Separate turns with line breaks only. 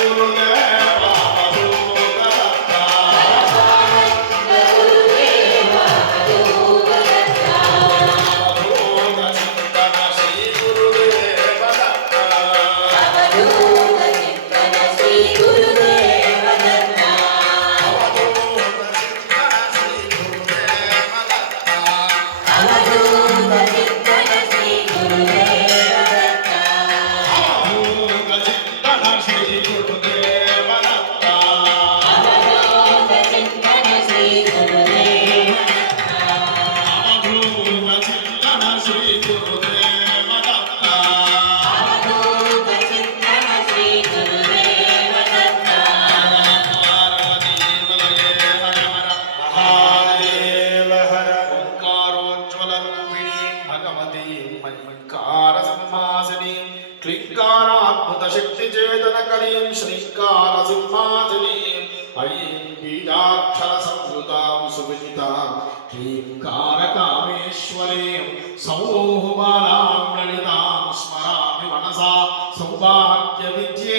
সকল भगवती मल्लिकारसंहासिनी क्लिङ्काराद्भुतशक्तिचेतनकरीं श्रीङ्कारसिंहासिनीं ऐं बीजाक्षरसंवृतां सुविदितां क्लीङ्कारकामेश्वरीं सौबालां ललितां स्मरामि मनसा सौभाग्यविद्ये।